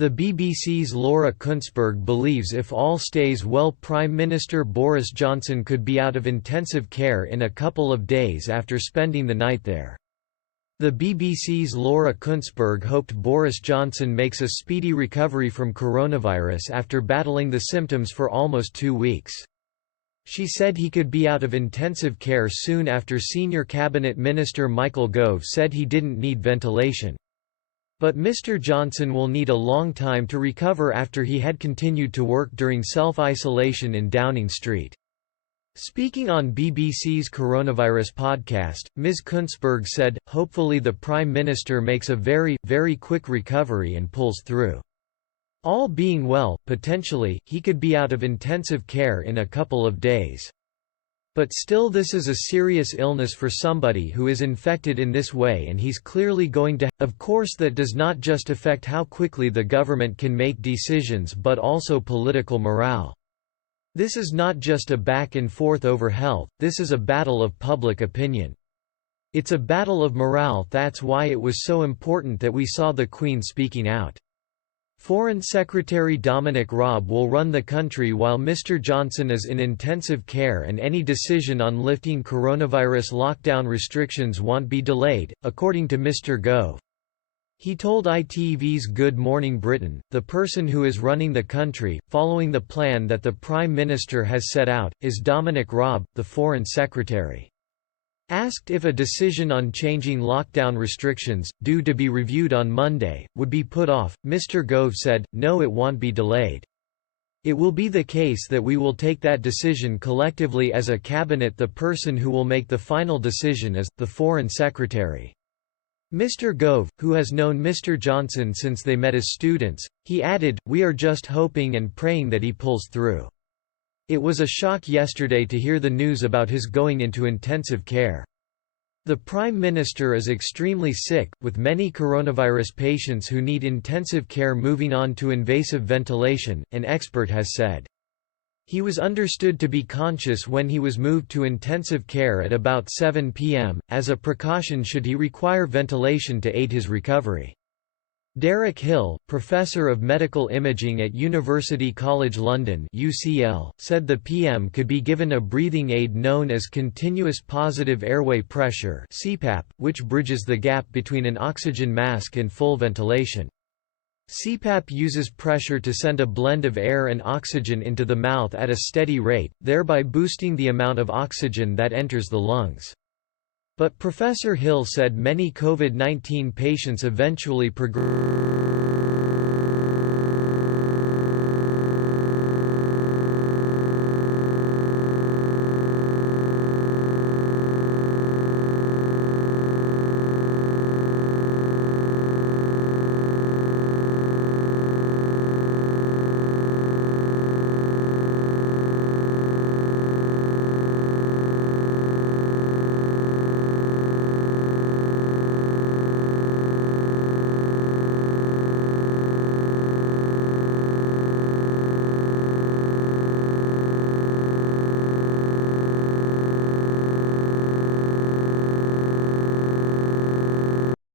The BBC's Laura Kuenssberg believes if all stays well, Prime Minister Boris Johnson could be out of intensive care in a couple of days after spending the night there. The BBC's Laura Kuenssberg hoped Boris Johnson makes a speedy recovery from coronavirus after battling the symptoms for almost 2 weeks. She said he could be out of intensive care soon after Senior Cabinet Minister Michael Gove said he didn't need ventilation. But Mr. Johnson will need a long time to recover after he had continued to work during self-isolation in Downing Street. Speaking on BBC's coronavirus podcast, Ms. Kuenssberg said, "Hopefully the Prime Minister makes a very, very quick recovery and pulls through. All being well, potentially, he could be out of intensive care in a couple of days. But still, this is a serious illness for somebody who is infected in this way, and he's clearly going to. Of course, that does not just affect how quickly the government can make decisions but also political morale. This is not just a back and forth over health, this is a battle of public opinion. It's a battle of morale. That's why it was so important that we saw the Queen speaking out." Foreign Secretary Dominic Raab will run the country while Mr. Johnson is in intensive care, and any decision on lifting coronavirus lockdown restrictions won't be delayed, according to Mr. Gove. He told ITV's Good Morning Britain, "The person who is running the country, following the plan that the Prime Minister has set out, is Dominic Raab, the Foreign Secretary." Asked if a decision on changing lockdown restrictions, due to be reviewed on Monday, would be put off, Mr. Gove said, "No, it won't be delayed. It will be the case that we will take that decision collectively as a cabinet. The person who will make the final decision is the Foreign Secretary." Mr. Gove, who has known Mr. Johnson since they met as students, he added, "We are just hoping and praying that he pulls through. It was a shock yesterday to hear the news about his going into intensive care. The Prime Minister is extremely sick, with many coronavirus patients who need intensive care moving on to invasive ventilation," an expert has said. He was understood to be conscious when he was moved to intensive care at about 7 p.m., as a precaution should he require ventilation to aid his recovery. Derek Hill, professor of medical imaging at University College London (UCL), said the PM could be given a breathing aid known as continuous positive airway pressure (CPAP), which bridges the gap between an oxygen mask and full ventilation. CPAP uses pressure to send a blend of air and oxygen into the mouth at a steady rate, thereby boosting the amount of oxygen that enters the lungs. But Professor Hill said many COVID-19 patients eventually progress